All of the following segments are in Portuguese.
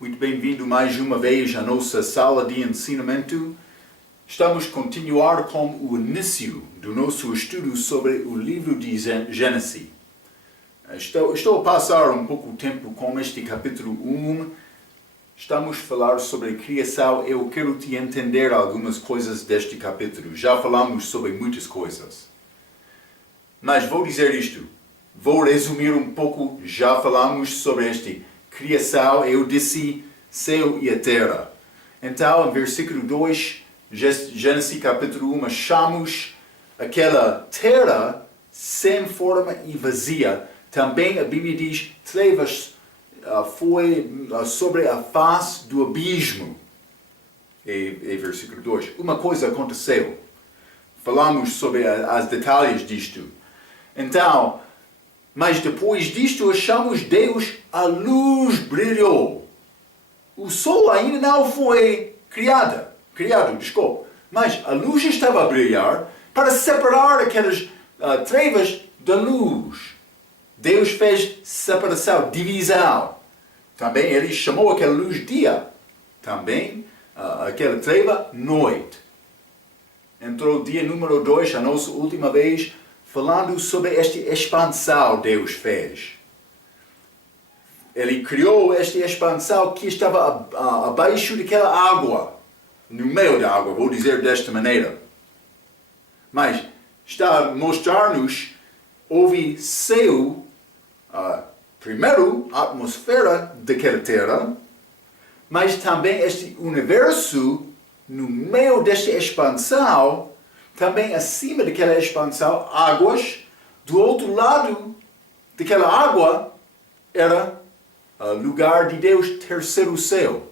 Muito bem-vindo mais uma vez à nossa sala de ensinamento. Estamos a continuar com o início do nosso estudo sobre o livro de Gênesis. Estou a passar um pouco de tempo com este capítulo 1. Estamos a falar sobre a criação. Eu quero te entender algumas coisas deste capítulo. Já falamos sobre muitas coisas. Mas vou dizer isto. Vou resumir um pouco. Já falamos sobre este criação. Eu disse céu e a terra. Então, em versículo 2, Gênesis capítulo 1, achamos aquela terra sem forma e vazia. Também a Bíblia diz, trevas foi sobre a face do abismo. É versículo 2. Uma coisa aconteceu. Falamos sobre os detalhes disto. Então, mas depois disto achamos Deus, a luz brilhou. O sol ainda não foi criado, mas a luz estava a brilhar para separar aquelas trevas da luz. Deus fez separação, divisão. Também ele chamou aquela luz dia. Também aquela treva noite. Entrou o dia número 2, a nossa última vez, falando sobre esta expansão Deus fez. Ele criou esta expansão que estava abaixo daquela água. No meio da água, vou dizer desta maneira. Mas está a mostrar-nos, houve céu, primeiro a atmosfera daquela terra, mas também este universo, no meio desta expansão, também acima daquela expansão, águas, do outro lado daquela água, era o lugar de Deus, terceiro céu.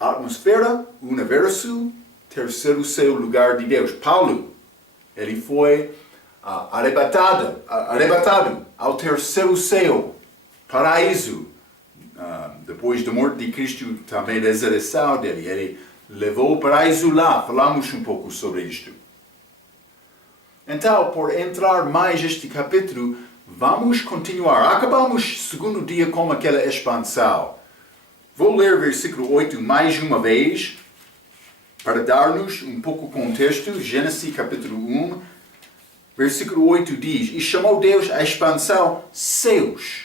Atmosfera, universo, terceiro céu, lugar de Deus. Paulo, ele foi arrebatado ao terceiro céu, paraíso. Depois da morte de Cristo, também a ressurreição dele. Ele levou o paraíso lá. Falamos um pouco sobre isto. Então, por entrar mais neste capítulo, vamos continuar. Acabamos o segundo dia com aquela expansão. Vou ler o versículo 8 mais uma vez, para dar-nos um pouco de contexto. Gênesis capítulo 1, versículo 8 diz, e chamou Deus a expansão céus.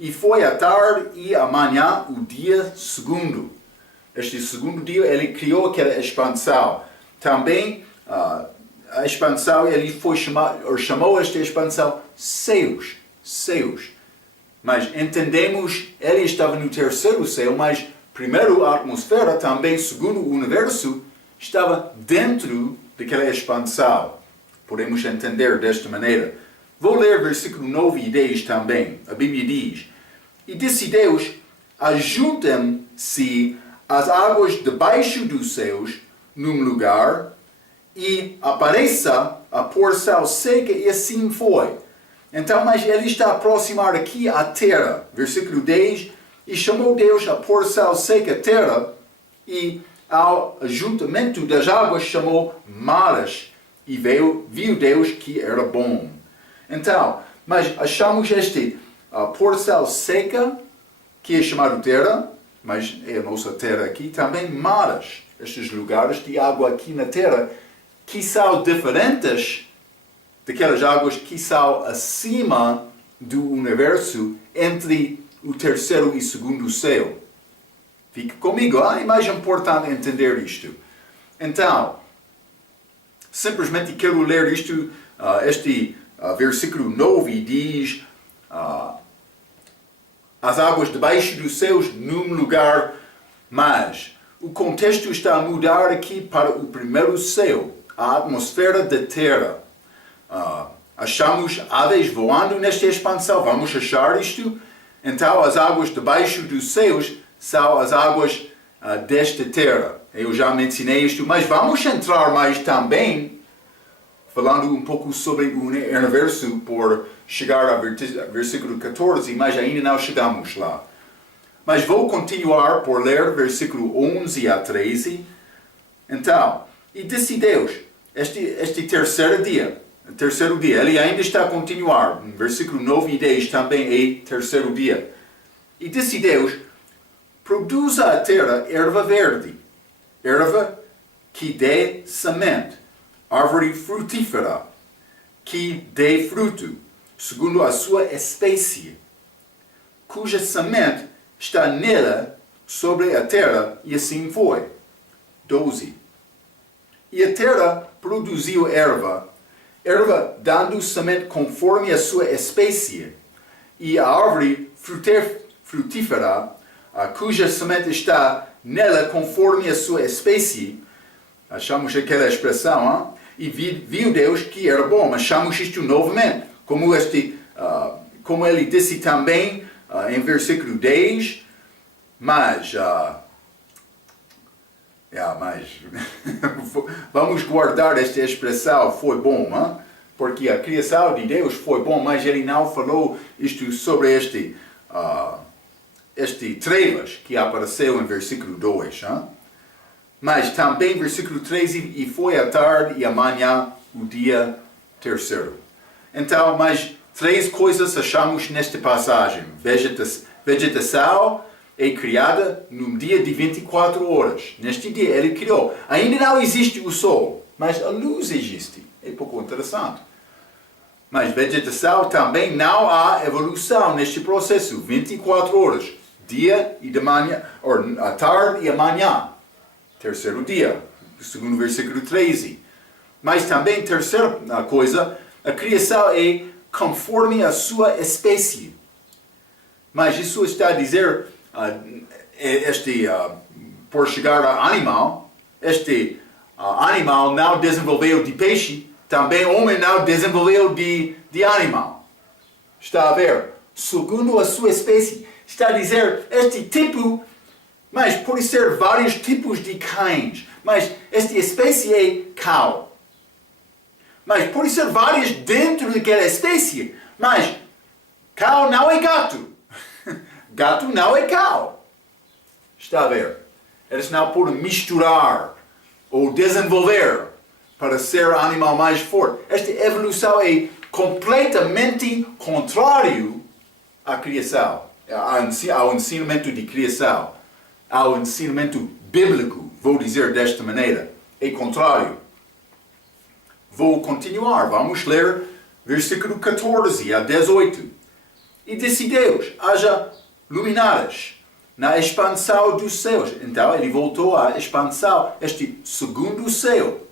E foi a tarde e a manhã o dia segundo. Este segundo dia ele criou aquela expansão. Também a expansão, ele chamou esta expansão céus. Mas entendemos, ele estava no terceiro céu, mas primeiro a atmosfera, também segundo o universo, estava dentro daquela expansão. Podemos entender desta maneira. Vou ler versículo 9 e 10 também. A Bíblia diz, e disse Deus, ajuntem-se as águas debaixo dos céus num lugar, e apareça a porção seca, e assim foi. Então, mas ele está a aproximar aqui a terra. Versículo 10, e chamou Deus a porção seca terra, e ao ajuntamento das águas chamou mares, e viu Deus que era bom. Então, mas achamos este porção seca, que é chamado terra, mas é a nossa terra aqui, também mares, estes lugares de água aqui na terra, que são diferentes daquelas águas que são acima do universo, entre o terceiro e segundo céu. Fique comigo, é mais importante entender isto. Então, simplesmente quero ler isto, este versículo 9 diz, as águas debaixo dos céus num lugar, mas o contexto está a mudar aqui para o primeiro céu, a atmosfera da terra. Achamos aves voando nesta expansão, vamos achar isto? Então as águas debaixo dos céus são as águas desta terra. Eu já mencionei isto, mas vamos entrar mais também, falando um pouco sobre o universo, por chegar ao versículo 14, mas ainda não chegamos lá. Mas vou continuar por ler versículo 11 a 13. Então, e disse Deus, este terceiro dia, ele ainda está a continuar. Versículo 9 e 10 também é terceiro dia. E disse Deus, produza a terra erva verde, erva que dê semente, árvore frutífera, que dê fruto, segundo a sua espécie, cuja semente está nela sobre a terra, e assim foi. 12. E a terra produziu erva dando semente conforme a sua espécie, e a árvore frutífera, cuja semente está nela conforme a sua espécie. Achamos aquela expressão, e viu Deus que era bom. Achamos isto novamente, como ele disse também em versículo 10, mas vamos guardar esta expressão, foi bom, porque a criação de Deus foi bom, mas ele não falou isto sobre este trevas que apareceu em versículo 2. Mas também versículo 13, e foi a tarde e amanhã o dia terceiro. Então, mais 3 coisas achamos nesta passagem. Vegetação é criada num dia de 24 horas. Neste dia ele criou. Ainda não existe o sol, mas a luz existe. É pouco interessante. Mas vegetação também não há evolução neste processo. 24 horas. Dia e de manhã, ou a tarde e amanhã. Terceiro dia. Segundo versículo 13. Mas também, terceira coisa, a criação é conforme a sua espécie. Mas isso está a dizer, por chegar a animal, animal não desenvolveu de peixe, também o homem não desenvolveu de animal. Está a ver? Segundo a sua espécie. Está a dizer, este tipo, mas pode ser vários tipos de cães, mas esta espécie é cão. Mas pode ser várias dentro daquela espécie, mas cão não é gato. Gato não é cão. Está a ver? Eles não podem misturar ou desenvolver para ser animal mais forte. Esta evolução é completamente contrário à criação, ao ensinamento de criação, ao ensinamento bíblico, vou dizer desta maneira. É contrário. Vou continuar. Vamos ler versículo 14 a 18. E disse Deus, haja luminares na expansão dos céus. Então ele voltou à expansão, este segundo céu.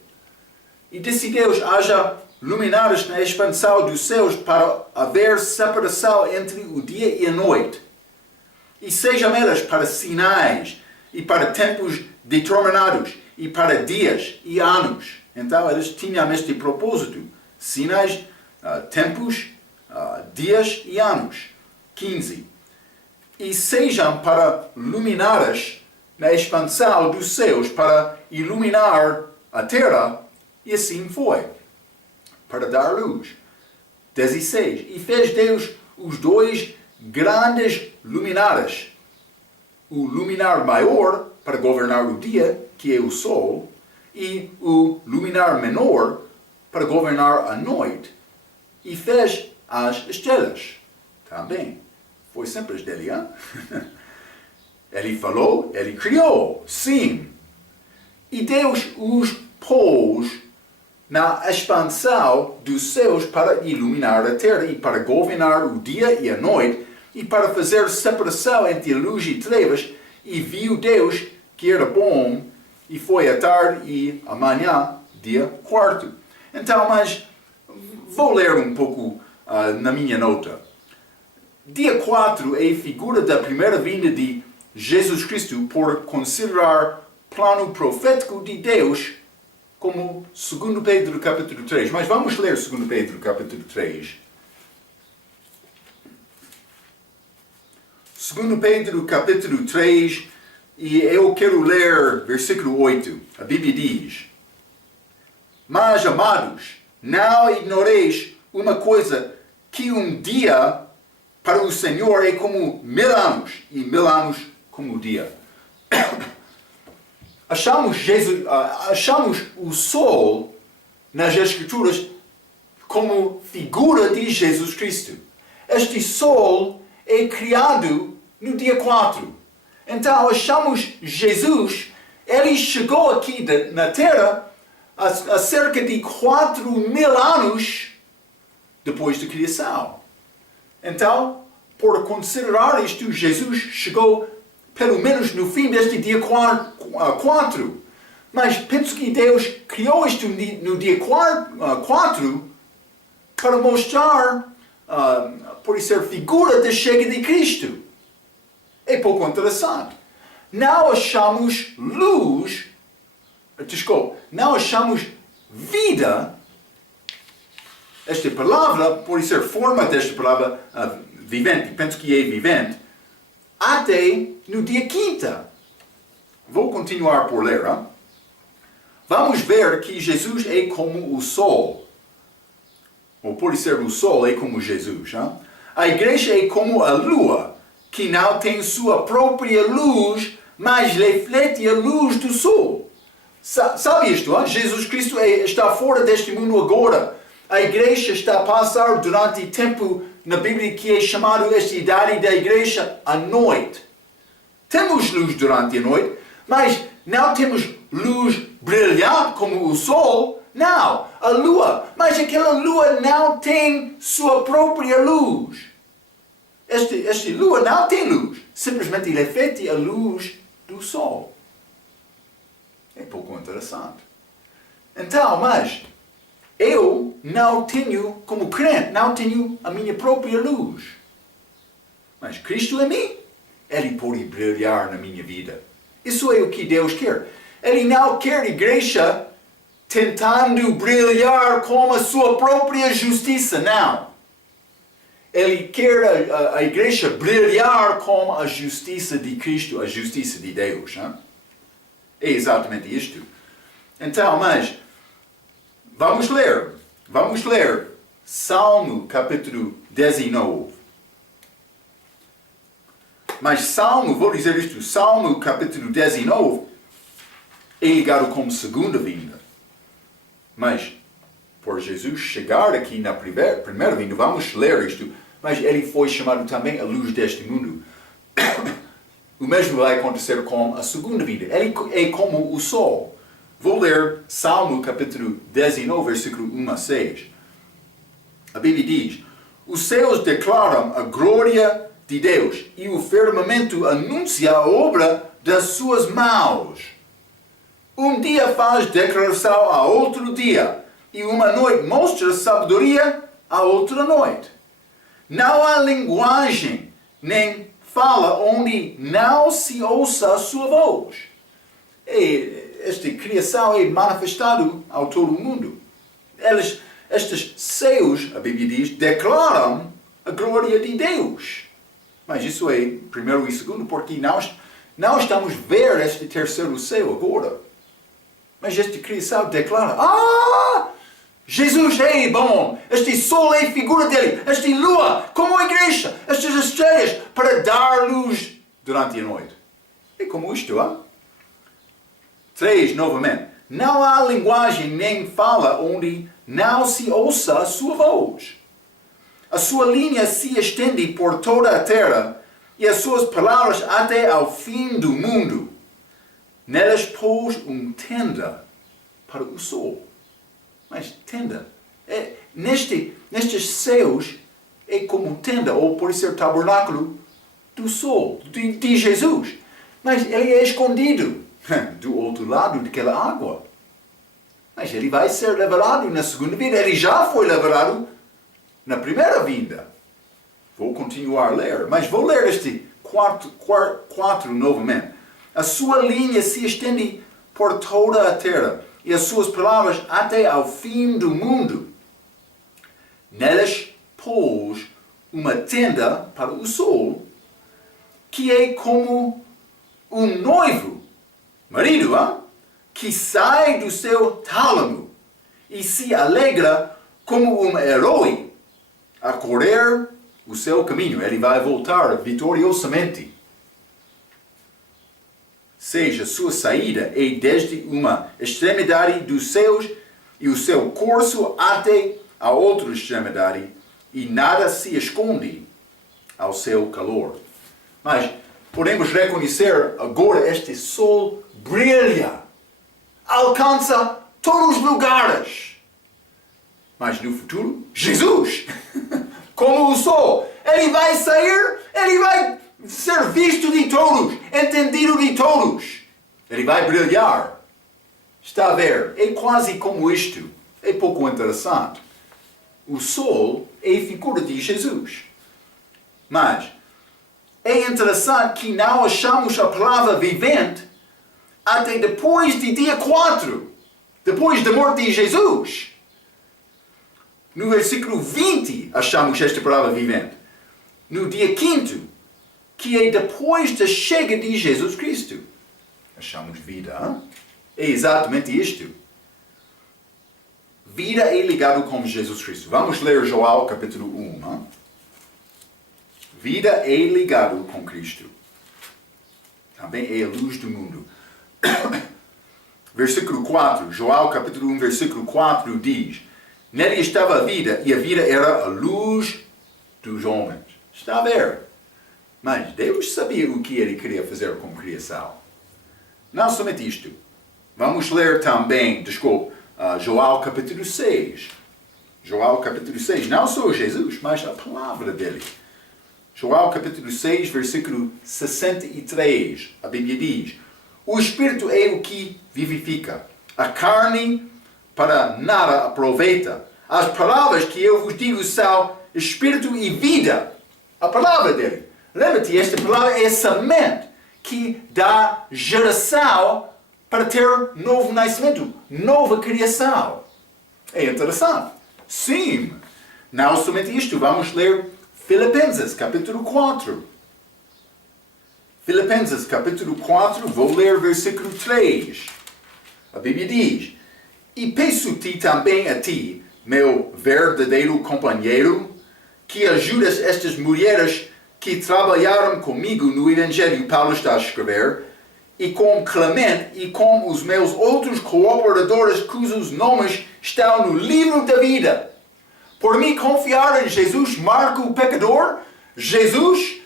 E disse Deus, haja luminares na expansão dos céus para haver separação entre o dia e a noite. E sejam elas para sinais e para tempos determinados e para dias e anos. Então eles tinham este propósito. Sinais, tempos, dias e anos. 15. E sejam para luminares na expansão dos céus, para iluminar a terra, e assim foi, para dar luz. 16. E fez Deus os 2 grandes luminares, o luminar maior para governar o dia, que é o sol, e o luminar menor para governar a noite, e fez as estrelas também. Foi simples dele, hein? Ele falou, ele criou, sim. E Deus os pôs na expansão dos céus para iluminar a terra e para governar o dia e a noite e para fazer separação entre a luz e trevas. E viu Deus que era bom, e foi a tarde e amanhã, dia quarto. Então, mas vou ler um pouco na minha nota. Dia 4 é a figura da primeira vinda de Jesus Cristo por considerar plano profético de Deus como 2 Pedro capítulo 3. Mas vamos ler 2 Pedro capítulo 3. 2 Pedro capítulo 3, e eu quero ler versículo 8. A Bíblia diz: Mas, amados, não ignoreis uma coisa, que um dia para o Senhor é como 1000 anos, e 1000 anos como o dia. Achamos o sol nas Escrituras como figura de Jesus Cristo. Este sol é criado no dia 4. Então, achamos Jesus, ele chegou aqui na Terra há cerca de 4.000 anos depois da criação. Então, por considerar isto, Jesus chegou pelo menos no fim deste dia 4. Mas penso que Deus criou isto no dia 4 para mostrar, por ser figura da chegada de Cristo. É pouco interessante. Não achamos luz, não achamos vida. Esta palavra, por ser forma desta palavra vivente, penso que é vivente, até no dia 5. Vou continuar por ler. Hein? Vamos ver que Jesus é como o sol. Ou por ser o sol é como Jesus. Hein? A igreja é como a lua, que não tem sua própria luz, mas reflete a luz do sol. Sabe isto? Hein? Jesus Cristo está fora deste mundo agora. A igreja está a passar durante tempo na Bíblia que é chamado esta idade da igreja à noite. Temos luz durante a noite, mas não temos luz brilhante como o sol. Não, a lua. Mas aquela lua não tem sua própria luz. Esta lua não tem luz. Simplesmente reflete a luz do sol. É pouco interessante. Então, mas eu não tenho, como crente, não tenho a minha própria luz. Mas Cristo em mim, Ele pode brilhar na minha vida. Isso é o que Deus quer. Ele não quer a igreja tentando brilhar com a sua própria justiça, não. Ele quer a igreja brilhar com a justiça de Cristo, a justiça de Deus. Hein? É exatamente isto. Então, mas vamos ler Salmo capítulo 19. Mas Salmo, vou dizer isto, Salmo capítulo 19 é ligado com segunda vinda. Mas, por Jesus chegar aqui na primeira vinda, vamos ler isto, mas ele foi chamado também a luz deste mundo. O mesmo vai acontecer com a segunda vinda. Ele é como o sol. Vou ler Salmo capítulo 19, versículo 1 a 6. A Bíblia diz: os céus declaram a glória de Deus e o firmamento anuncia a obra das suas mãos. Um dia faz declaração a outro dia e uma noite mostra sabedoria a outra noite. Não há linguagem nem fala onde não se ouça a sua voz. Esta criação é manifestada ao todo o mundo. Estes céus, a Bíblia diz, declaram a glória de Deus. Mas isso é primeiro e segundo, porque não estamos a ver este terceiro céu agora. Mas esta criação declara, Jesus é bom, este sol é figura dele, esta lua, como a igreja, estas estrelas, para dar luz durante a noite. É como isto, 3, novamente. Não há linguagem nem fala onde não se ouça a sua voz. A sua linha se estende por toda a terra e as suas palavras até ao fim do mundo. Nelas pôs tenda para o sol. Mas tenda, nestes céus, é como tenda, ou pode ser tabernáculo do sol, de Jesus. Mas ele é escondido do outro lado daquela água. Mas ele vai ser revelado na segunda vinda. Ele já foi revelado na primeira vinda. Vou continuar a ler, mas vou ler este 4 novamente. A sua linha se estende por toda a terra e as suas palavras até ao fim do mundo. Nelas pôs uma tenda para o sol, que é como um noivo, marido, que sai do seu tálamo e se alegra como um herói a correr o seu caminho. Ele vai voltar vitoriosamente. Seja sua saída é desde uma extremidade dos céus e o seu curso até a outra extremidade, e nada se esconde ao seu calor. Mas podemos reconhecer agora este sol brilha, alcança todos os lugares. Mas no futuro, Jesus, como o sol, ele vai sair, ele vai ser visto de todos, entendido de todos. Ele vai brilhar. Está a ver? É quase como isto. É pouco interessante. O sol é a figura de Jesus. Mas é interessante que não achamos a palavra vivente até depois de dia 4. Depois da morte de Jesus. No versículo 20 achamos esta palavra vivente. No dia 5, que é depois da chegada de Jesus Cristo. Achamos vida. Hein? É exatamente isto. Vida é ligado com Jesus Cristo. Vamos ler João capítulo 1. Hein? Vida é ligado com Cristo. Também é a luz do mundo. Versículo 4. João capítulo 1, versículo 4 diz: Nele estava a vida, e a vida era a luz dos homens. Está a ver? Mas Deus sabia o que ele queria fazer com a criação. Não somente isto. Vamos ler também, João capítulo 6. João capítulo 6. Não só Jesus, mas a palavra dele. João capítulo 6, versículo 63. A Bíblia diz: O Espírito é o que vivifica. A carne para nada aproveita. As palavras que eu vos digo são Espírito e vida. A palavra dele. Lembra-te, esta palavra é a semente que dá geração para ter novo nascimento, nova criação. É interessante. Sim. Não somente isto, vamos ler Filipenses, capítulo 4. Filipenses, capítulo 4, vou ler versículo 3. A Bíblia diz: E peço-te também a ti, meu verdadeiro companheiro, que ajudas estas mulheres que trabalharam comigo no Evangelho, Paulo está a escrever, e com Clemente e com os meus outros cooperadores cujos nomes estão no livro da vida. Por mim confiar em Jesus, Marco o pecador, Jesus,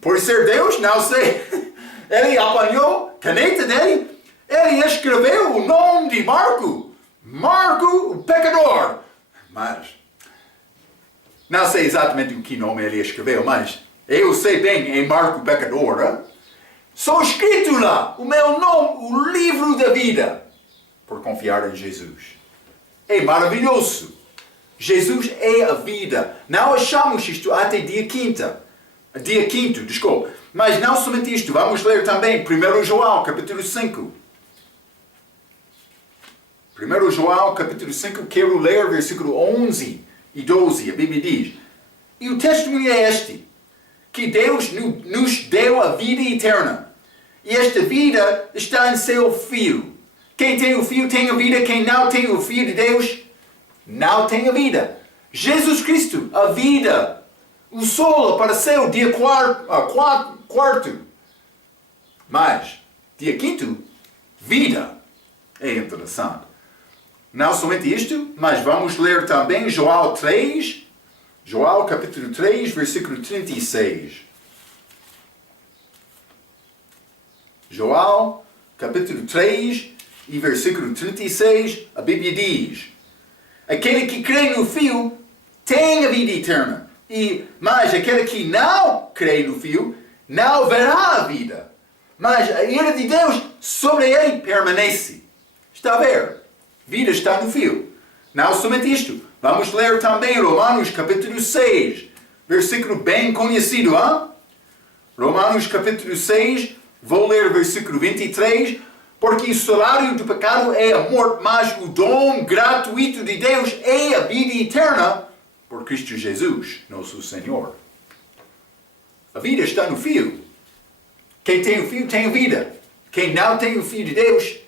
por ser Deus, não sei, ele apanhou a caneta dele, ele escreveu o nome de Marco, Marco o pecador. Mas, não sei exatamente o que nome ele escreveu, mas eu sei bem em Marco o pecador, hein? Só escrito lá, o meu nome, o livro da vida, por confiar em Jesus. É maravilhoso. Jesus é a vida. Não achamos isto até dia 5, desculpa. Mas não somente isto, vamos ler também 1 João, capítulo 5. 1 João, capítulo 5, quero ler versículo 11 e 12. A Bíblia diz: E o testemunho é este, que Deus nos deu a vida eterna. E esta vida está em seu Filho. Quem tem o Filho tem a vida, quem não tem o Filho de Deus não tem a vida. Jesus Cristo, a vida. O sol apareceu dia 4. Mas, dia 5, vida. É interessante. Não somente isto, mas vamos ler também João 3. João capítulo 3, versículo 36. João capítulo 3 e versículo 36, a Bíblia diz: Aquele que crê no Filho tem a vida eterna. Mas aquele que não crê no Filho não verá a vida. Mas a ira de Deus sobre ele permanece. Está a ver? Vida está no Filho. Não somente isto. Vamos ler também Romanos capítulo 6. Versículo bem conhecido. Hein? Romanos capítulo 6. Vou ler versículo 23. Porque o salário do pecado é a morte, mas o dom gratuito de Deus é a vida eterna por Cristo Jesus, nosso Senhor. A vida está no Filho. Quem tem o Filho tem a vida. Quem não tem o Filho de Deus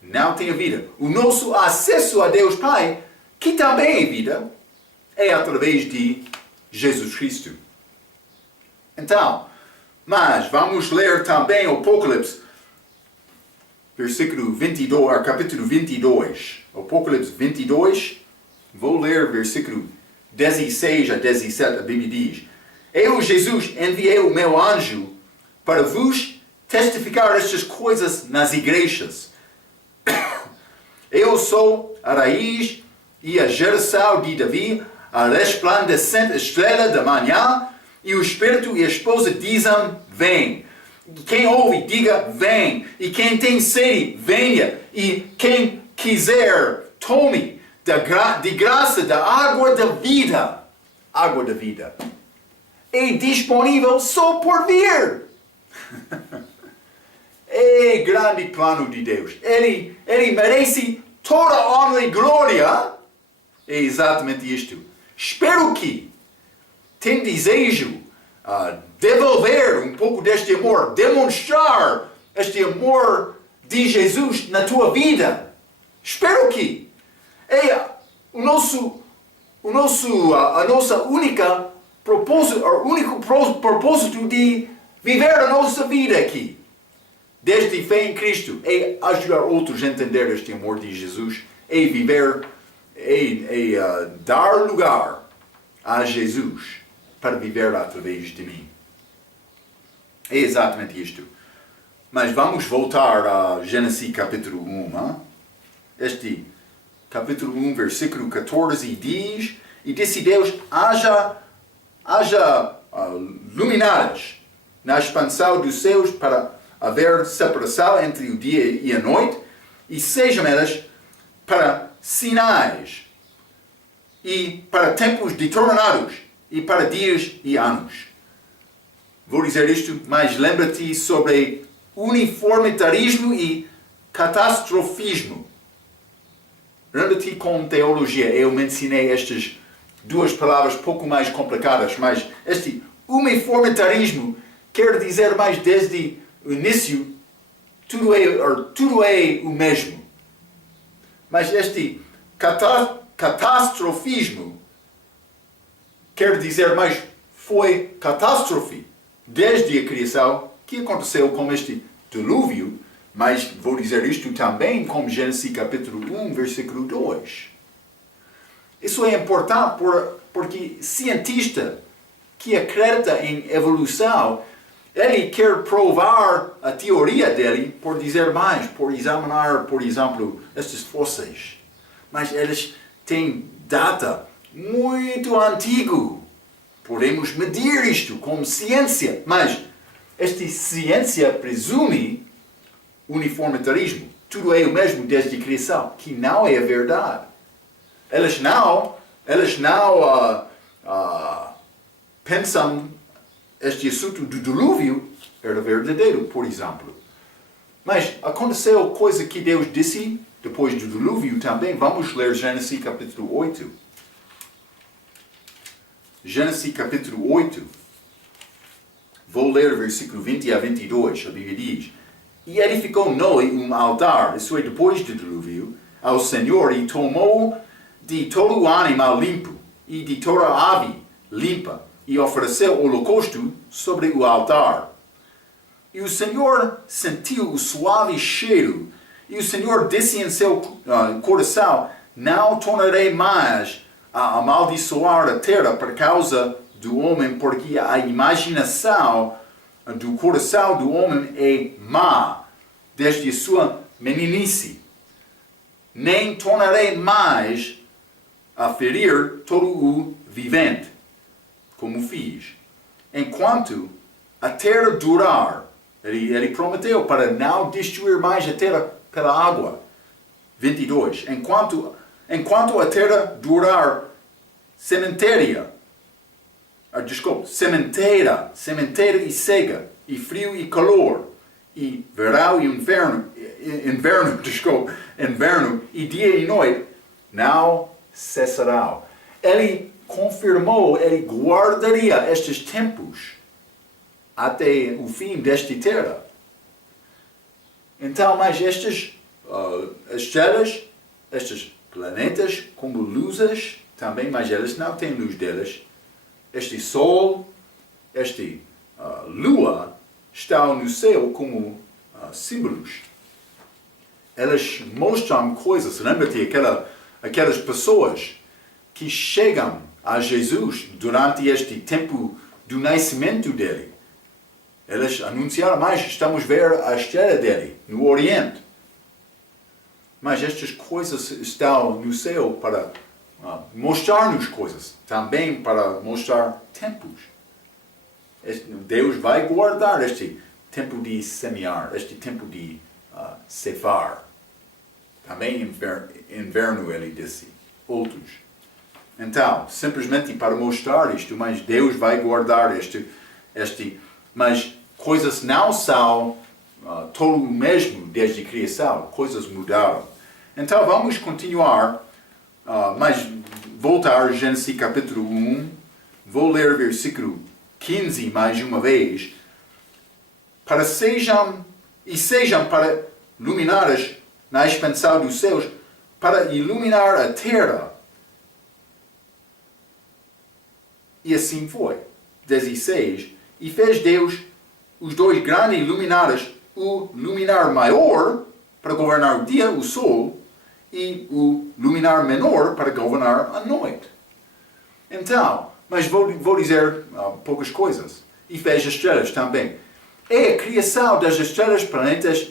não tem a vida. O nosso acesso a Deus Pai, que também é vida, é através de Jesus Cristo. Então, mas vamos ler também o Apocalipse, versículo 22, capítulo 22. Apocalipse 22, vou ler versículo 16 a 17, a Bíblia diz: Eu, Jesus, enviei o meu anjo para vos testificar estas coisas nas igrejas. Eu sou a raiz e a geração de Davi, a resplandecente estrela da manhã, e o Espírito e a esposa dizem, vem. Quem ouve, diga, vem. E quem tem sede, venha. E quem quiser, tome de graça da água da vida. Água da vida. É disponível só por vir. É grande plano de Deus. Ele merece toda a honra e glória. É exatamente isto. Espero que tem desejo devolver um pouco deste amor, demonstrar este amor de Jesus na tua vida. Espero que é a nossa única propósito, o único propósito de viver a nossa vida aqui. Desde fé em Cristo, é ajudar outros a entender este amor de Jesus, é viver, dar lugar a Jesus para viver através de mim. É exatamente isto. Mas vamos voltar a Gênesis capítulo 1. Este capítulo 1, versículo 14 diz, e disse Deus, haja luminares na expansão dos céus para haver separação entre o dia e a noite, e sejam elas para sinais, e para tempos determinados, e para dias e anos. Vou dizer isto, mas lembra-te sobre uniformitarismo e catastrofismo. Lembra-te com teologia, eu mencionei estas duas palavras pouco mais complicadas, mas este uniformitarismo quer dizer mais desde o início, tudo é o mesmo. Mas este catastrofismo quer dizer mais, foi catástrofe desde a criação, que aconteceu com este dilúvio, mas vou dizer isto também com Gênesis capítulo 1, versículo 2. Isso é importante porque cientista que acredita em evolução, ele quer provar a teoria dele por dizer mais, por examinar, por exemplo, estes fósseis. Mas eles têm data muito antigo. Podemos medir isto com ciência, mas esta ciência presume uniformitarismo. Tudo é o mesmo desde a criação, que não é a verdade. Eles não pensam este assunto do dilúvio era verdadeiro, por exemplo. Mas aconteceu coisa que Deus disse depois do dilúvio também. Vamos ler Gênesis capítulo 8. Gênesis capítulo 8. Vou ler versículo 20 a 22. A Bíblia diz: E edificou Noé um altar, isso é, depois do dilúvio, ao Senhor, e tomou de todo o animal limpo, e de toda a ave limpa, e ofereceu holocausto sobre o altar. E o Senhor sentiu o suave cheiro, e o Senhor disse em seu coração: Não tornarei mais a amaldiçoar a terra por causa do homem, porque a imaginação do coração do homem é má, desde a sua meninice. Nem tornarei mais a ferir todo o vivente, como fiz, enquanto a terra durar. Ele prometeu para não destruir mais a terra pela água. 22. Enquanto a terra durar, sementeira e cega, e frio e calor, e verão e inverno, e dia e noite, não cessarão. Ele confirmou, ele guardaria estes tempos até o fim desta terra. Então, mas estas estrelas, estes planetas como luzes também, mas elas não têm luz delas. Este sol, esta lua estão no céu como símbolos. Elas mostram coisas. Lembra-te aquelas pessoas que chegam a Jesus durante este tempo do nascimento dele. Eles anunciaram, mas estamos a ver a estrela dele no Oriente. Mas estas coisas estão no céu para mostrar-nos coisas, também para mostrar tempos. Deus vai guardar este tempo de semear, este tempo de cefar. Também inverno, ele disse, outros. Então, simplesmente para mostrar isto, mas Deus vai guardar mas coisas não são todo o mesmo desde a criação, coisas mudaram. Então vamos continuar, mas voltar a Gênesis capítulo 1, vou ler o versículo 15 mais uma vez, sejam para luminares na expansão dos céus, para iluminar a terra. E assim foi. 16. E fez Deus os dois grandes luminares, o luminar maior para governar o dia, o sol, e o luminar menor para governar a noite. Então, mas vou dizer poucas coisas. E fez as estrelas também. É a criação das estrelas, planetas,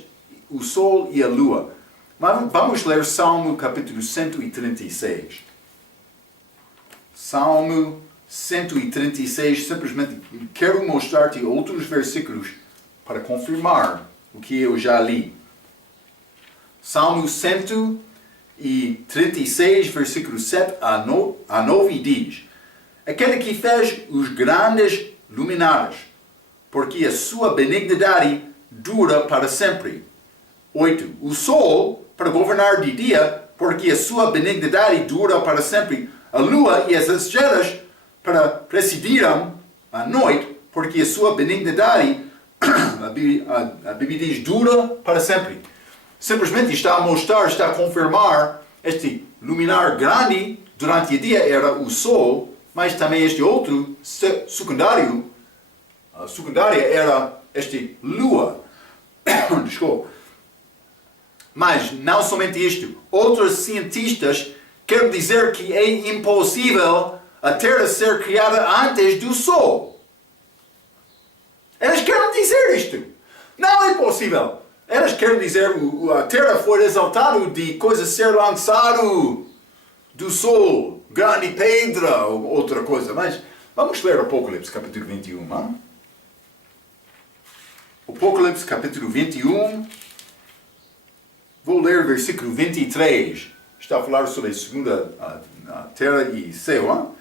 o sol e a lua. Mas vamos ler Salmo capítulo 136. Salmo 136, simplesmente quero mostrar-te outros versículos para confirmar o que eu já li. Salmo 136, versículo 7 a 9 diz: Aquele que fez os grandes luminares, porque a sua benignidade dura para sempre. 8. O sol para governar de dia, porque a sua benignidade dura para sempre. A lua e as estrelas para presidirem a noite, porque a sua benignidade, a Bíblia diz, dura para sempre. Simplesmente está a mostrar, está a confirmar, este luminar grande durante o dia era o sol, mas também este outro secundário, a secundária era este lua. Desculpa. Mas não somente isto, outros cientistas querem dizer que é impossível a Terra ser criada antes do Sol. Eles querem dizer isto. Não é possível. Eles querem dizer que a Terra foi exaltada de coisa ser lançado do Sol, grande pedra ou outra coisa. Mas vamos ler Apocalipse capítulo 21. Hein? Apocalipse capítulo 21. Vou ler o versículo 23. Está a falar sobre a segunda terra e céu. Hein?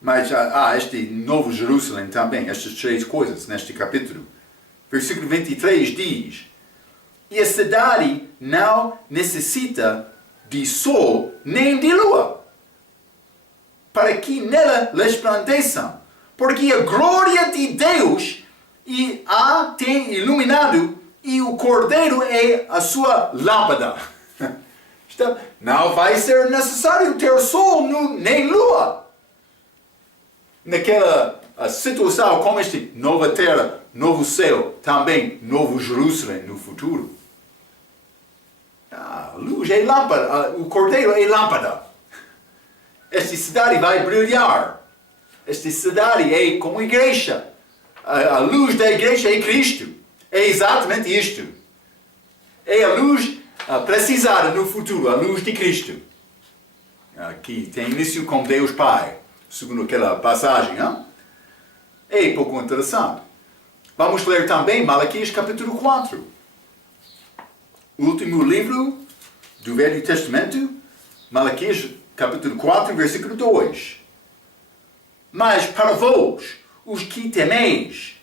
Mas este Novo Jerusalém também, estas três coisas neste capítulo. Versículo 23 diz: E a cidade não necessita de sol nem de lua, para que nela resplandeçam, porque a glória de Deus a tem iluminado, e o Cordeiro é a sua lâmpada. Não vai ser necessário ter sol nem lua. Naquela situação como este, nova terra, novo céu, também novo Jerusalém no futuro. A luz é lâmpada, o Cordeiro é lâmpada. Esta cidade vai brilhar. Esta cidade é como igreja. A luz da igreja é Cristo. É exatamente isto. É a luz precisada no futuro, a luz de Cristo. Que tem início com Deus Pai, segundo aquela passagem. Hein? É pouco interessante. Vamos ler também Malaquias capítulo 4. Último livro do Velho Testamento, Malaquias capítulo 4, versículo 2. Mas para vós, os que temeis,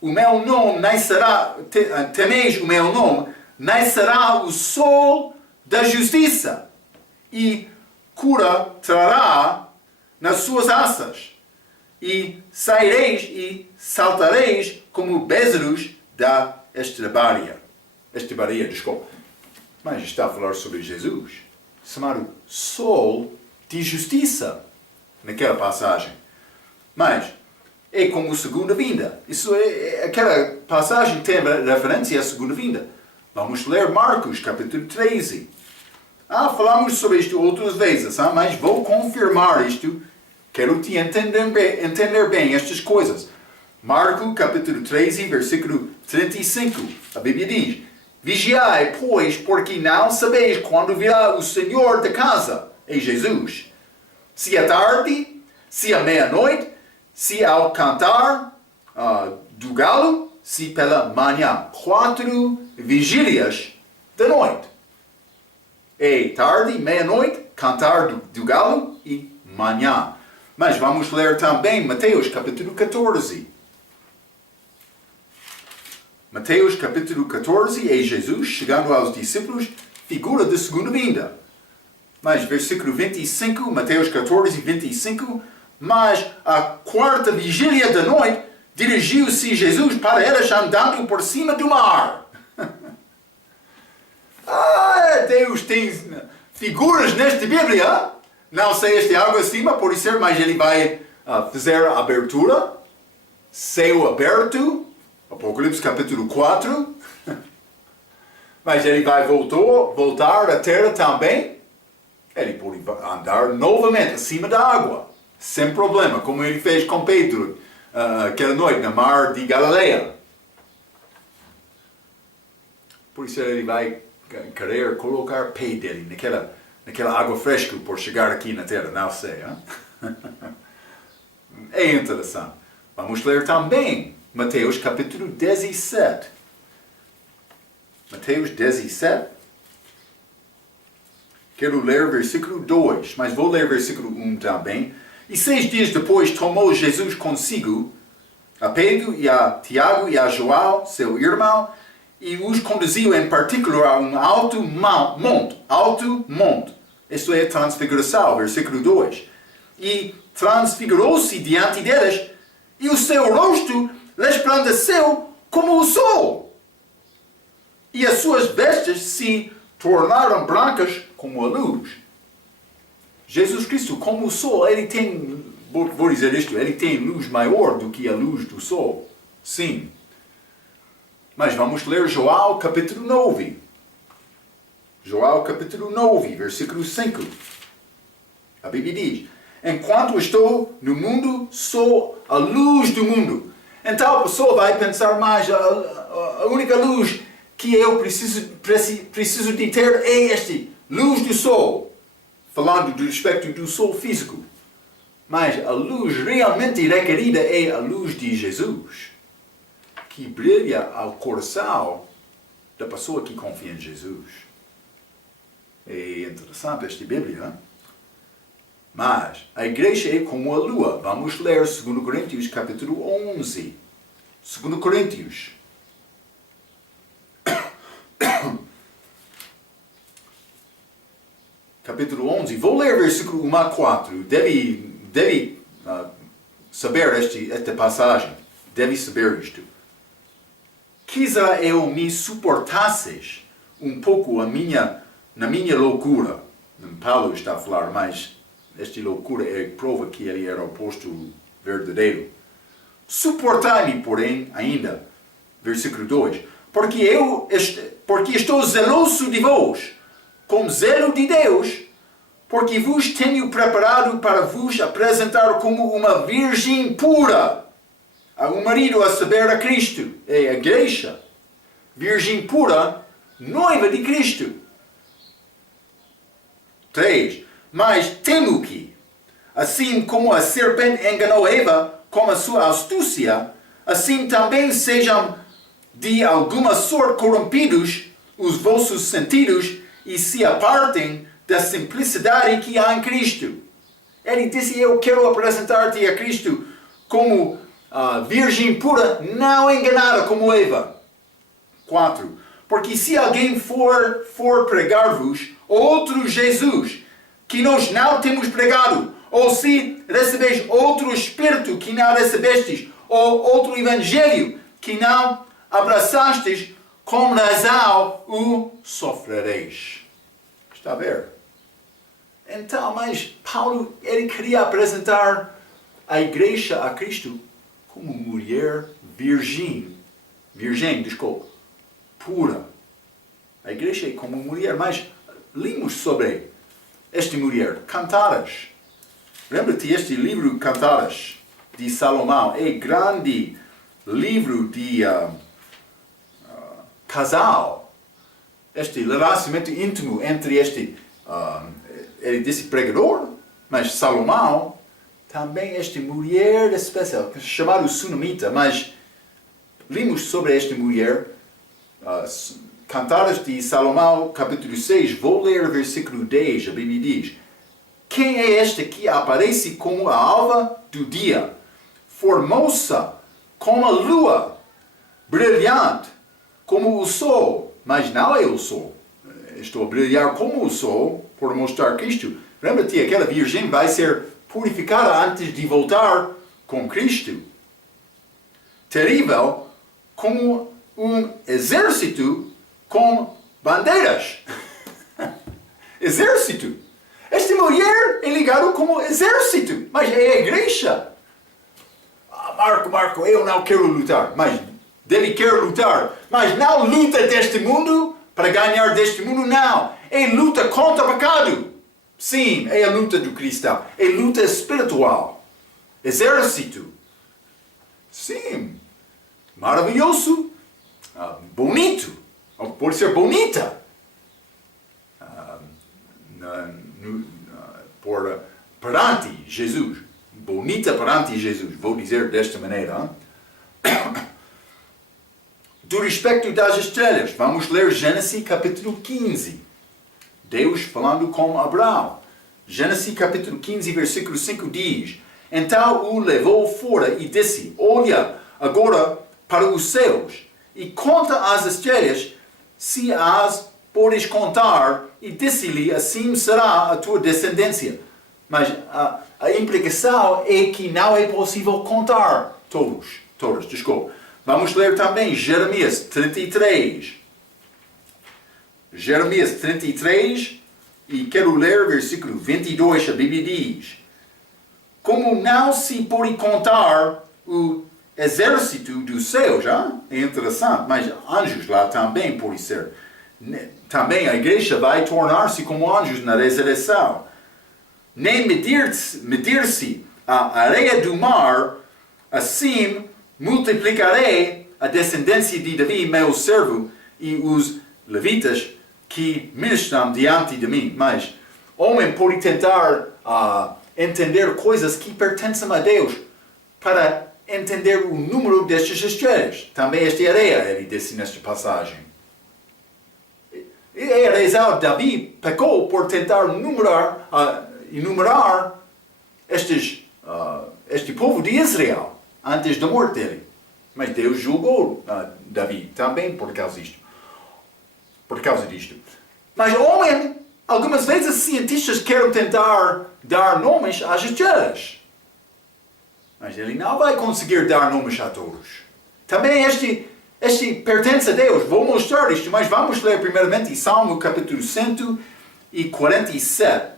o meu nome nascerá, temeis o meu nome, nascerá o sol da justiça, e cura trará nas suas asas, e saireis e saltareis como bezerros da estrebaria. Desculpa. Mas está a falar sobre Jesus, chamado sol de justiça, naquela passagem. Mas é como a segunda vinda. Aquela passagem tem referência à segunda vinda. Vamos ler Marcos, capítulo 13. Falamos sobre isto outras vezes, mas vou confirmar isto. Quero te entender bem estas coisas. Marcos capítulo 13, versículo 35. A Bíblia diz: Vigiai, pois, porque não sabeis quando virá o Senhor da casa, é Jesus. Se é tarde, se é meia-noite, se ao cantar do galo, se pela manhã. 4 vigílias da noite. É tarde, meia-noite, cantar do galo e manhã. Mas vamos ler também Mateus capítulo 14. Mateus capítulo 14 é Jesus chegando aos discípulos, figura de segunda vinda. Mas versículo 25, Mateus 14, 25, mas a quarta vigília da noite, dirigiu-se Jesus para eles andando por cima do mar. Deus tem figuras nesta Bíblia. Não sei este algo acima, pode ser, mas ele vai fazer a abertura, céu aberto, Apocalipse capítulo 4. Mas ele vai voltar à terra também. Ele pode andar novamente acima da água, sem problema, como ele fez com Pedro aquela noite no mar de Galileia. Por isso ele vai querer colocar o pé dele naquela água fresca por chegar aqui na terra, não sei. É interessante. Vamos ler também Mateus capítulo 17. Mateus 17. Quero ler versículo 2, mas vou ler versículo 1 também. E 6 dias depois tomou Jesus consigo a Pedro e a Tiago e a João, seu irmão, e os conduziu em particular a um alto monte. Isto é a transfiguração, versículo 2. E transfigurou-se diante deles, e o seu rosto resplandeceu como o sol. E as suas vestes se tornaram brancas como a luz. Jesus Cristo, como o sol, ele tem, vou dizer isto, ele tem luz maior do que a luz do sol. Sim. Mas vamos ler João capítulo 9. João capítulo 9, versículo 5. A Bíblia diz: enquanto estou no mundo, sou a luz do mundo. Então a pessoa vai pensar mais, a única luz que eu preciso de ter é este, luz do sol. Falando do respeito do sol físico. Mas a luz realmente requerida é a luz de Jesus, que brilha ao coração da pessoa que confia em Jesus. É interessante esta Bíblia, não? Mas a igreja é como a lua. Vamos ler 2 Coríntios capítulo 11. 2 Coríntios. Capítulo 11. Vou ler versículo 1 a 4. Deve saber esta passagem. Deve saber isto. Quizá eu me suportasses um pouco na minha loucura. Paulo está a falar, mas esta loucura é prova que ele era o oposto verdadeiro. Suportai-me, porém, ainda, versículo 2, porque estou zeloso de vós, com zelo de Deus, porque vos tenho preparado para vos apresentar como uma virgem pura, a um marido, a saber, a Cristo, é a igreja, virgem pura, noiva de Cristo. 3. Mas temo que, assim como a serpente enganou Eva com a sua astúcia, assim também sejam de alguma sorte corrompidos os vossos sentidos e se apartem da simplicidade que há em Cristo. Ele disse: eu quero apresentar-te a Cristo como a virgem pura, não enganada como Eva. 4. Porque se alguém for pregar-vos outro Jesus, que nós não temos pregado, ou se recebeis outro Espírito que não recebestes, ou outro Evangelho que não abraçastes, com razão o sofrereis. Está a ver? Então, mas Paulo, ele queria apresentar a igreja a Cristo como mulher virgem, pura. A igreja é como mulher, mas limos sobre esta mulher, Cantares. Lembra-te, este livro Cantares de Salomão é grande livro de casal, este relacionamento íntimo entre ele disse pregador, mas Salomão, também esta mulher especial, chamada Sunamita, mas limos sobre esta mulher, Cantares de Salomão, capítulo 6, vou ler o versículo 10, a Bíblia diz: quem é esta que aparece como a alva do dia, formosa como a lua, brilhante como o sol, mas não é o sol. Estou a brilhar como o sol por mostrar Cristo. Lembra-te, aquela virgem vai ser purificada antes de voltar com Cristo. Terrível como um exército com bandeiras. Exército. Esta mulher é ligada como exército, mas é a igreja. Marco, eu não quero lutar, mas deve querer lutar. Mas não luta deste mundo para ganhar deste mundo, não. É luta contra o pecado. Sim, é a luta do cristão. É luta espiritual. Exército. Sim. Maravilhoso. Bonito. Ou pode ser bonita. Perante Jesus. Bonita perante Jesus. Vou dizer desta maneira. Do respeito das estrelas. Vamos ler Gênesis capítulo 15. Deus falando com Abraão. Gênesis capítulo 15, versículo 5 diz: então o levou fora e disse: olha agora para os céus e conta as estrelas, se as podes contar, e disse-lhe: assim será a tua descendência. Mas a implicação é que não é possível contar todas, desculpa. Vamos ler também Jeremias 33. Jeremias 33, e quero ler versículo 22, a Bíblia diz: como não se pode contar o exército dos céus, é interessante, mas anjos lá também pode ser. Também a igreja vai tornar-se como anjos na ressurreição. Nem medir-se a areia do mar, assim multiplicarei a descendência de Davi, meu servo, e os levitas que ministram diante de mim. Mas homem pode tentar entender coisas que pertencem a Deus para entender o número destas estrelas. Também esta areia, ele disse nesta passagem. E a razão, Davi pecou por tentar enumerar este povo de Israel antes da morte dele. Mas Deus julgou Davi também por causa disto. Mas homem, algumas vezes cientistas querem tentar dar nomes às estrelas. Mas ele não vai conseguir dar nomes a todos. Também este pertence a Deus. Vou mostrar isto, mas vamos ler primeiramente Salmo capítulo 147.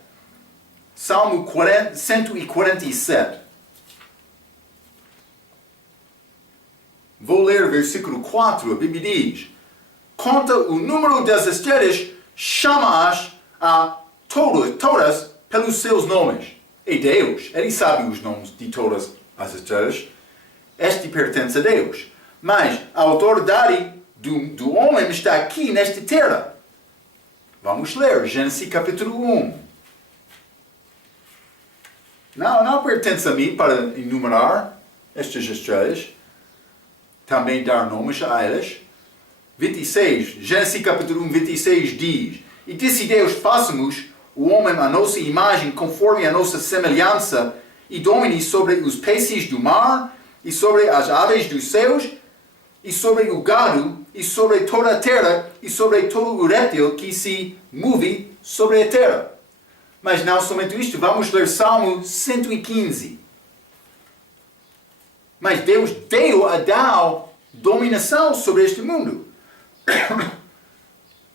Salmo 147. Vou ler versículo 4, a Bíblia diz: conta o número das estrelas, chama-as a todas pelos seus nomes. É Deus, ele sabe os nomes de todas as estrelas. Este pertence a Deus. Mas a autoridade do homem está aqui nesta terra. Vamos ler Gênesis capítulo 1. Não pertence a mim para enumerar estas estrelas. Também dar nomes a elas. 26, Gênesis capítulo 1, 26 diz: e disse Deus: façamos o homem a nossa imagem, conforme a nossa semelhança, e domine sobre os peixes do mar, e sobre as aves dos céus, e sobre o gado, e sobre toda a terra, e sobre todo o réptil que se move sobre a terra. Mas não somente isto, vamos ler Salmo 115. Mas Deus deu a Adão dominação sobre este mundo.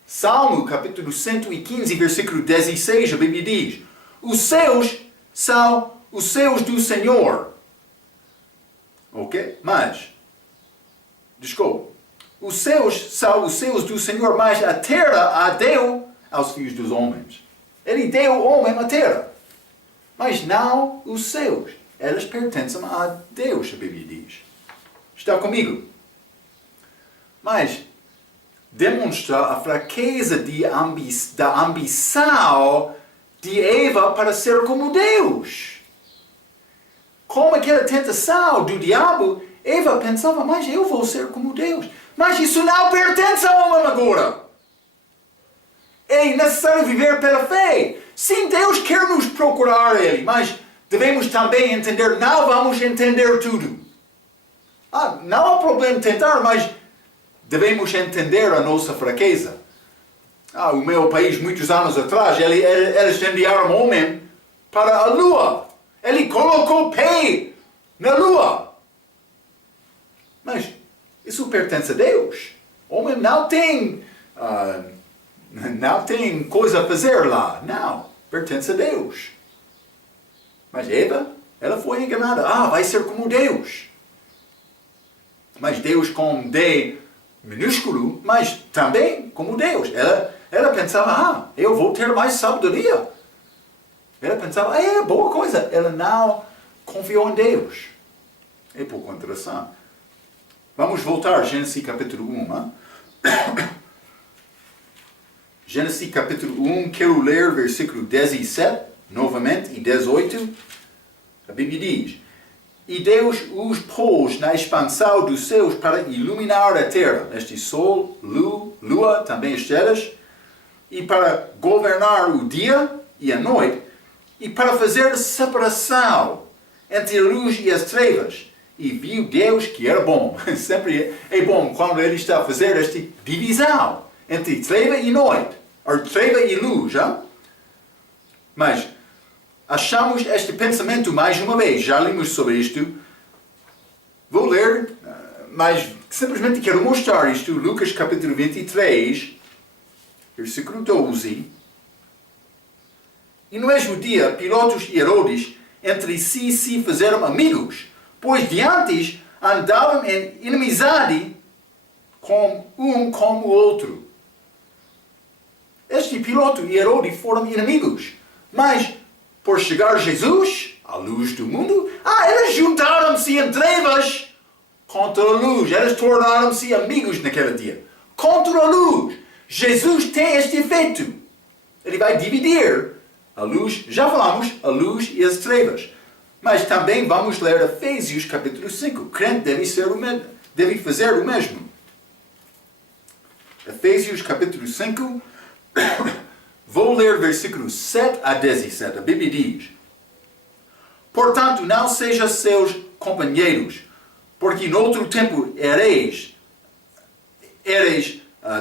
Salmo capítulo 115, versículo 16, a Bíblia diz: os céus são os céus do Senhor. Ok? Mas, desculpa, os céus são os céus do Senhor, mas a terra a deu aos filhos dos homens. Ele deu ao homem a terra, mas não os céus. Elas pertencem a Deus, a Bíblia diz. Está comigo? Mas demonstra a fraqueza da ambição de Eva para ser como Deus. Com aquela tentação do diabo, Eva pensava, mas eu vou ser como Deus. Mas isso não pertence ao homem agora. É necessário viver pela fé. Sim, Deus quer nos procurar Ele, mas devemos também entender, não vamos entender tudo. Não há problema tentar, mas devemos entender a nossa fraqueza. O meu país, muitos anos atrás, eles enviaram um homem para a Lua. Ele colocou pé na Lua. Mas isso pertence a Deus. O homem não tem coisa a fazer lá. Não, pertence a Deus. Mas Eva, ela foi enganada. Vai ser como Deus. Mas Deus com D minúsculo, mas também como Deus. Ela pensava, eu vou ter mais sabedoria. Ela pensava, boa coisa. Ela não confiou em Deus. É por contração. Vamos voltar a Gênesis capítulo 1. Gênesis capítulo 1, quero ler versículo 17, novamente, e 18. A Bíblia diz, e Deus os pôs na expansão dos céus para iluminar a terra, este sol, lua, também estrelas, e para governar o dia e a noite, e para fazer separação entre a luz e as trevas. E viu Deus que era bom. Sempre é bom quando Ele está a fazer esta divisão entre treva e noite, ou treva e luz. Mas achamos este pensamento mais uma vez. Já lemos sobre isto. Vou ler, mas simplesmente quero mostrar isto. Lucas capítulo 23, versículo 12. E no mesmo dia, Pilatos e Herodes entre si se fizeram amigos, pois de antes andavam em inimizade com o outro. Este Pilato e Herodes foram inimigos, mas por chegar Jesus, a luz do mundo, eles juntaram-se em trevas contra a luz. Eles tornaram-se amigos naquele dia. Contra a luz. Jesus tem este efeito. Ele vai dividir a luz, já falamos, a luz e as trevas. Mas também vamos ler Efésios capítulo 5. O crente deve fazer o mesmo. Efésios capítulo 5. Vou ler versículos 7 a 17. A Bíblia diz, portanto, não sejam seus companheiros, porque noutro tempo ereis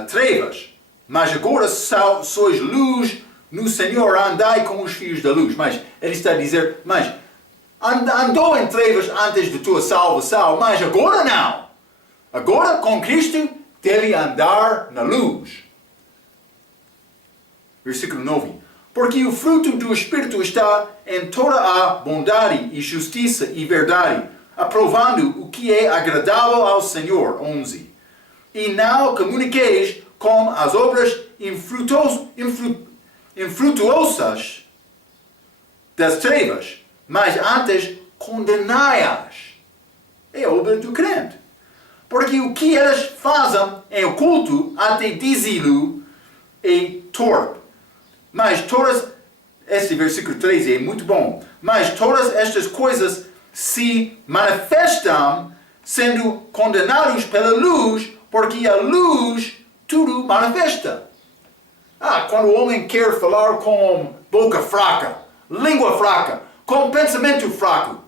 trevas, mas agora sois luz no Senhor, andai como os filhos da luz. Mas ele está a dizer, mas andou em trevas antes de tua salvação, mas agora não. Agora com Cristo deve andar na luz. Versículo 9. Porque o fruto do Espírito está em toda a bondade e justiça e verdade, aprovando o que é agradável ao Senhor. 11. E não comuniqueis com as obras infrutuosas das trevas, mas antes condenai-as. É a obra do crente. Porque o que elas fazem em oculto até dizê-lo é torpe. Mas este versículo 13 é muito bom. Mas todas estas coisas se manifestam sendo condenados pela luz, porque a luz tudo manifesta. Quando o homem quer falar com boca fraca, língua fraca, com pensamento fraco,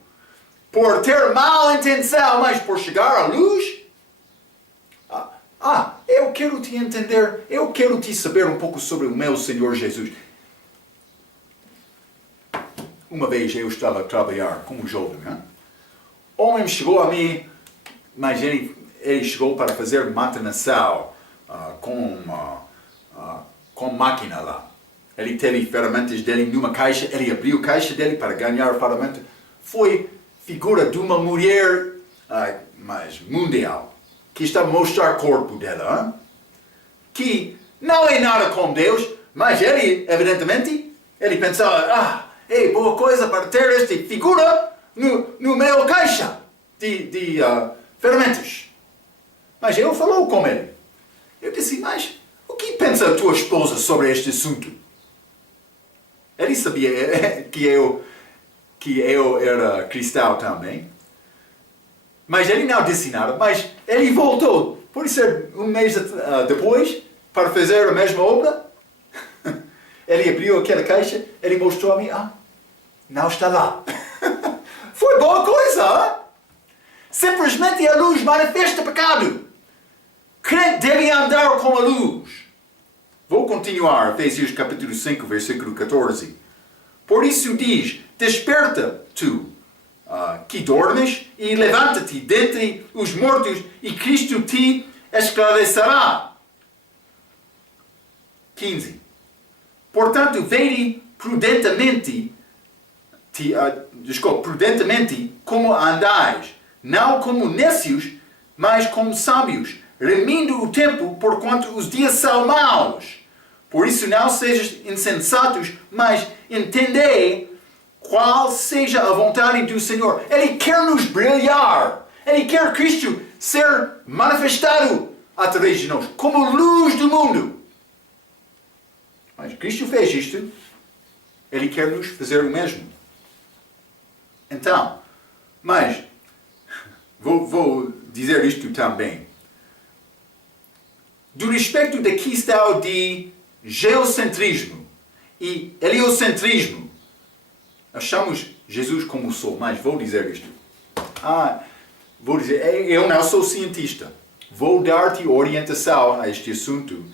por ter mal intenção, mas por chegar à luz, eu quero te entender, eu quero te saber um pouco sobre o meu Senhor Jesus. Uma vez eu estava a trabalhar como jovem. O homem chegou a mim, mas ele chegou para fazer manutenção com máquina lá. Ele teve ferramentas dele numa caixa, ele abriu a caixa dele para ganhar ferramentas. Foi figura de uma mulher mas mundial, que está a mostrar o corpo dela, não é nada com Deus, mas ele, evidentemente, ele pensava, boa coisa para ter esta figura no meu caixa de ferramentas. Mas eu falou com ele. Eu disse, mas o que pensa a tua esposa sobre este assunto? Ele sabia que eu era cristão também. Mas ele não disse nada. Mas ele voltou, pode ser um mês depois, para fazer a mesma obra. Ele abriu aquela caixa, ele mostrou a mim, não está lá. Foi boa coisa, hein? Simplesmente a luz manifesta pecado. Crente deve andar com a luz. Vou continuar, Efésios capítulo 5, versículo 14. Por isso diz, desperta tu, que dormes, e levanta-te dentre os mortos, e Cristo te esclarecerá. 15. Portanto, vede prudentemente como andais, não como nécios, mas como sábios, remindo o tempo, porquanto os dias são maus. Por isso não sejam insensatos, mas entendei qual seja a vontade do Senhor. Ele quer nos brilhar. Ele quer Cristo ser manifestado através de nós, como luz do mundo. Mas Cristo fez isto, Ele quer nos fazer o mesmo. Então, mas, vou dizer isto também. Do respeito da questão de geocentrismo e heliocentrismo, achamos Jesus como o Sol, mas vou dizer isto. Vou dizer, eu não sou cientista. Vou dar-te orientação a este assunto.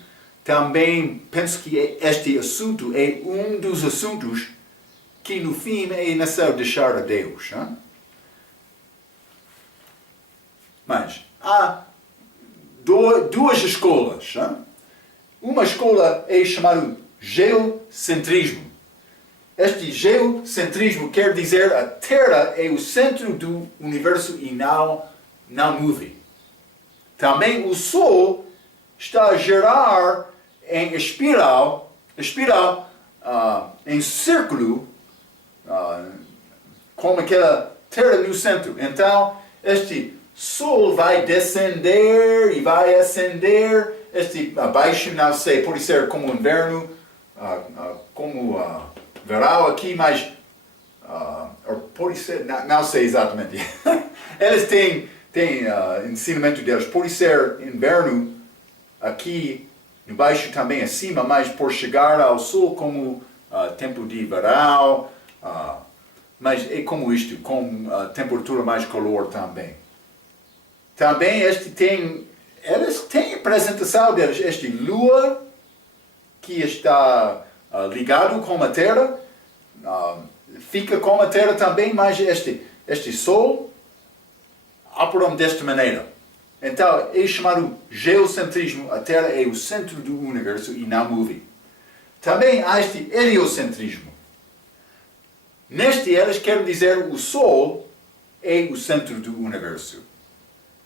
Também penso que este assunto é um dos assuntos que no fim é necessário deixar a Deus. Hein? Mas há duas escolas. Hein? Uma escola é chamada geocentrismo. Este geocentrismo quer dizer a Terra é o centro do universo e não move. Também o Sol está a girar em espiral em círculo, como aquela Terra no centro. Então, este Sol vai descender e vai ascender. Este abaixo, não sei, pode ser como inverno, como verão aqui, mas pode ser, não sei exatamente. Eles têm ensinamento deles. Pode ser inverno aqui embaixo também acima, mas por chegar ao Sol como tempo de verão, mas é como isto, com temperatura mais calor também. Também eles têm apresentação deles, este Lua que está ligado com a Terra, fica com a Terra também, mas este Sol opera desta maneira. Então, é chamado geocentrismo. A Terra é o centro do universo e não move. Também há este heliocentrismo. Neste, eles querem dizer o Sol é o centro do universo.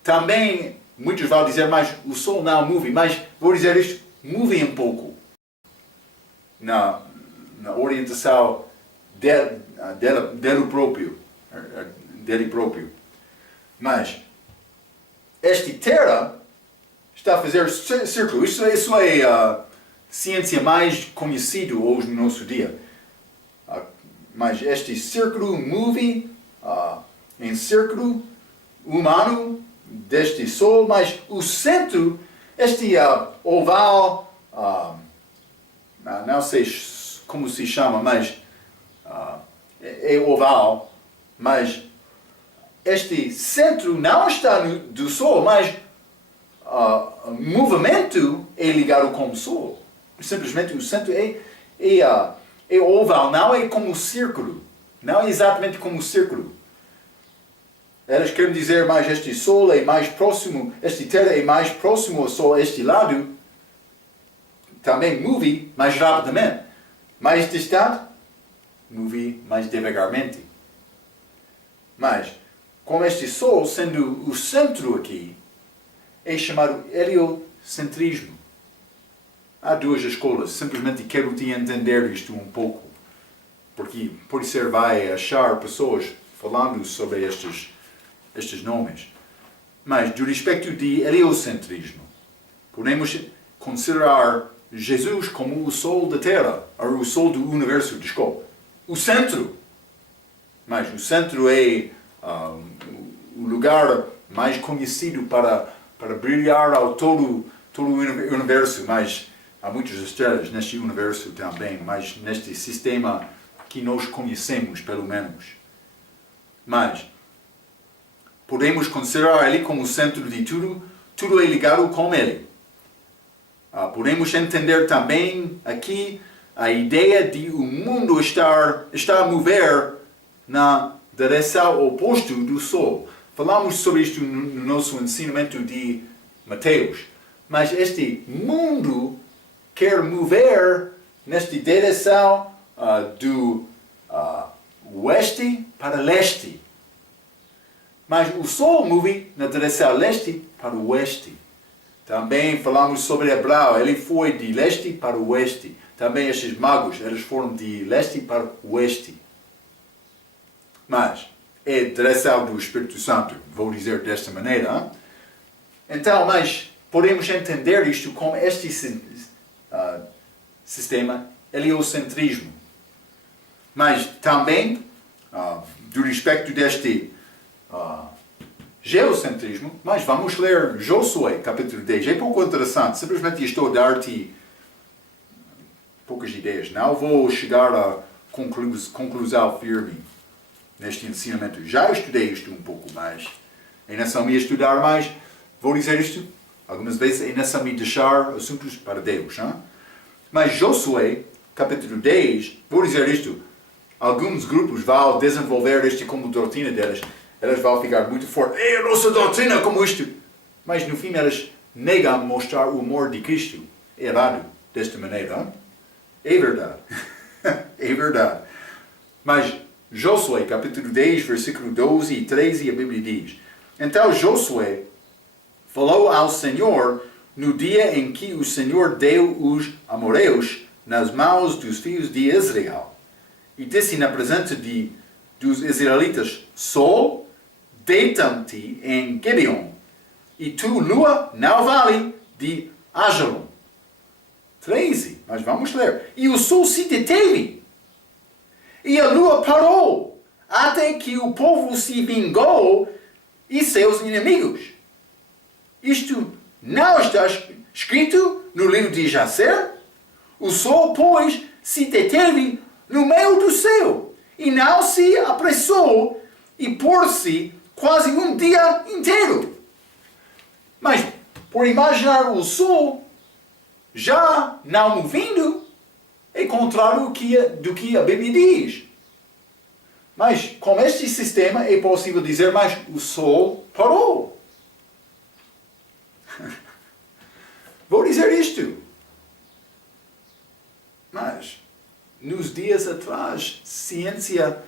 Também, muitos vão dizer, mas o Sol não move. Mas, vou dizer isto, move um pouco. Na orientação dele próprio. Mas, esta Terra está a fazer círculo. Isso é a ciência mais conhecida hoje no nosso dia. Mas este círculo move em círculo humano deste Sol, mas o centro, este oval, não sei como se chama, mas é oval, mas este centro não está do Sol, mas o movimento é ligado com o Sol. Simplesmente o centro é oval, não é como o círculo. Não é exatamente como o círculo. Eles querem dizer, mas este Sol é mais próximo, esta Terra é mais próximo ao Sol, este lado também move mais rapidamente. Mais distante, move mais devagarmente. Mas, com este Sol sendo o centro aqui, é chamado heliocentrismo. Há duas escolas, simplesmente quero te entender isto um pouco, porque por ser vai achar pessoas falando sobre estes nomes. Mas, do respeito de heliocentrismo, podemos considerar Jesus como o sol da Terra, ou o sol do universo, desculpa. O centro. Mas o centro é o lugar mais conhecido para brilhar ao todo o universo. Mas há muitas estrelas neste universo também, mas neste sistema que nós conhecemos, pelo menos. Mas podemos considerar ele como o centro de tudo. Tudo é ligado com ele. Podemos entender também aqui a ideia de o mundo estar a mover na direção oposta do Sol. Falamos sobre isto no nosso ensinamento de Mateus. Mas este mundo quer mover nesta direção do oeste para leste. Mas o Sol move na direção leste para o oeste. Também falamos sobre Abraão, ele foi de leste para o oeste. Também estes magos, eles foram de leste para o oeste. Mas é a direção do Espírito Santo, vou dizer desta maneira. Então, mas podemos entender isto como este sistema heliocentrismo. Mas também, do respeito deste geocentrismo, mas vamos ler Josué, capítulo 10. É pouco interessante, simplesmente estou a dar-te poucas ideias. Não vou chegar a conclusão firme neste ensinamento. Já estudei isto um pouco mais. Ainda só me estudar mais. Vou dizer isto algumas vezes, ainda só me deixar assuntos para Deus. Hein? Mas Josué, capítulo 10, vou dizer isto. Alguns grupos vão desenvolver isto como doutrina deles. Elas vão ficar muito fortes. É a nossa doutrina como isto. Mas no fim elas negam mostrar o amor de Cristo. É errado desta maneira. Hein? É verdade. É verdade. Mas Josué, capítulo 10, versículo 12 e 13, a Bíblia diz: Então Josué falou ao Senhor no dia em que o Senhor deu os amoreus nas mãos dos filhos de Israel. E disse na presença dos israelitas: Sol, deita-te em Gibeon, e tu, lua, não vale de Ajalon. 13, mas vamos ler. E o sol se deteve, e a lua parou, até que o povo se vingou e seus inimigos. Isto não está escrito no livro de Jacer? O sol, pois, se deteve no meio do céu, e não se apressou, e pôr-se quase um dia inteiro. Mas, por imaginar o sol já não movendo, é contrário do que a Bíblia diz. Mas, com este sistema, é possível dizer, mas o sol parou. Vou dizer isto. Mas, nos dias atrás, ciência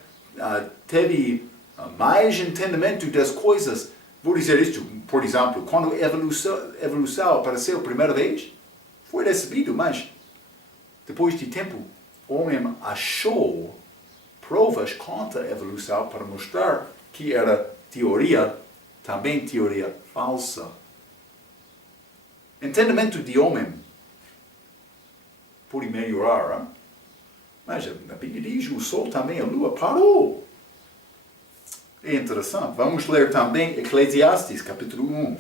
teve mais entendimento das coisas. Vou dizer isto, por exemplo, quando a evolução apareceu a primeira vez, foi recebido, mas depois de tempo, o homem achou provas contra a evolução para mostrar que era teoria, também teoria falsa. Entendimento de homem pode melhorar, hein? Mas a Bíblia diz, o sol também, a lua parou. É interessante. Vamos ler também Eclesiastes, capítulo 1.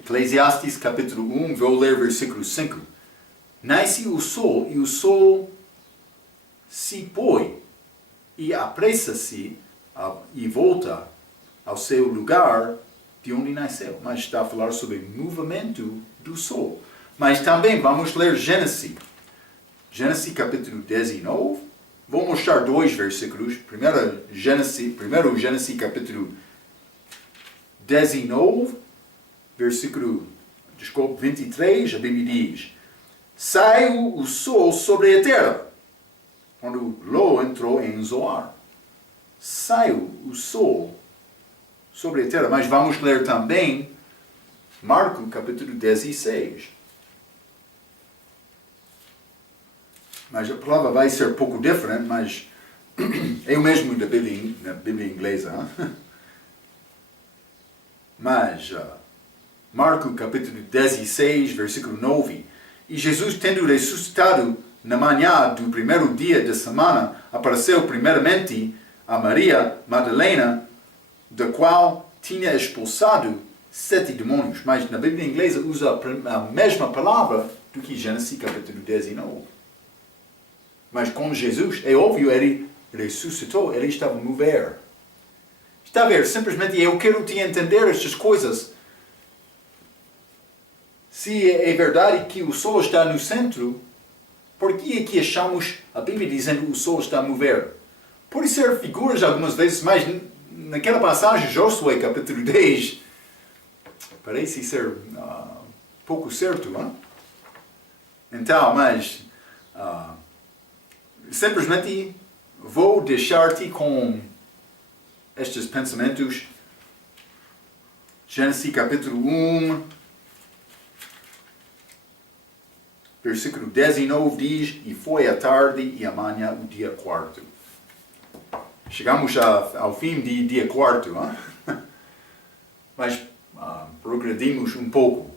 Eclesiastes, capítulo 1, vou ler versículo 5. Nasce o sol, e o sol se põe, e apressa-se, e volta ao seu lugar de onde nasceu. Mas está a falar sobre o movimento do sol. Mas também vamos ler Gênesis. Gênesis capítulo 19. Vou mostrar dois versículos. Primeiro Gênesis capítulo 19, versículo 23, a Bíblia diz: Saiu o sol sobre a terra, quando Ló entrou em Zoar. Saiu o sol sobre a terra. Mas vamos ler também Marcos capítulo 16. Mas a palavra vai ser um pouco diferente, mas É o mesmo da na Bíblia inglesa. Mas, Marcos capítulo 16, versículo 9. E Jesus, tendo ressuscitado na manhã do primeiro dia da semana, apareceu primeiramente a Maria Madalena, da qual tinha expulsado 7 demônios. Mas na Bíblia inglesa usa a mesma palavra do que Gênesis capítulo 19. Mas com Jesus, é óbvio, ele ressuscitou, ele estava a mover. Está a ver, simplesmente eu quero te entender estas coisas. Se é verdade que o Sol está no centro, por que é que achamos a Bíblia dizendo que o Sol está a mover? Pode ser figuras algumas vezes, mas naquela passagem, Josué capítulo 10, parece ser pouco certo, não? Então, mas simplesmente vou deixar-te com estes pensamentos. Gênesis capítulo 1, versículo 19 diz: E foi a tarde e amanhã o dia quarto. Chegamos ao fim do dia quarto, hein? Mas progredimos um pouco.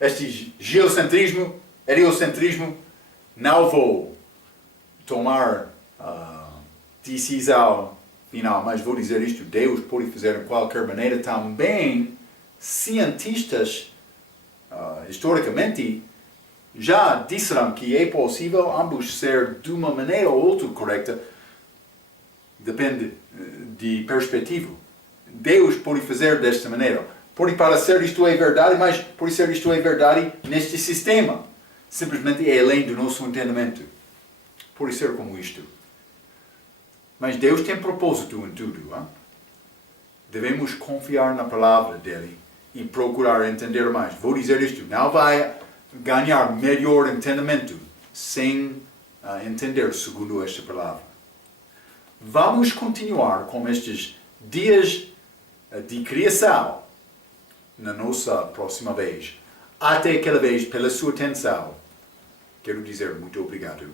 Este geocentrismo, heliocentrismo, não vou tomar decisão final, mas vou dizer isto: Deus pode fazer de qualquer maneira. Também cientistas, historicamente, já disseram que é possível ambos ser de uma maneira ou outra correta, depende de perspectiva. Deus pode fazer desta maneira. Pode parecer isto é verdade, mas pode ser isto é verdade neste sistema. Simplesmente é além do nosso entendimento. Pode ser como isto. Mas Deus tem propósito em tudo. Hein? Devemos confiar na palavra dele e procurar entender mais. Vou dizer isto: não vai ganhar melhor entendimento sem entender segundo esta palavra. Vamos continuar com estes dias de criação na nossa próxima vez. Até aquela vez, pela sua atenção, quero dizer muito obrigado.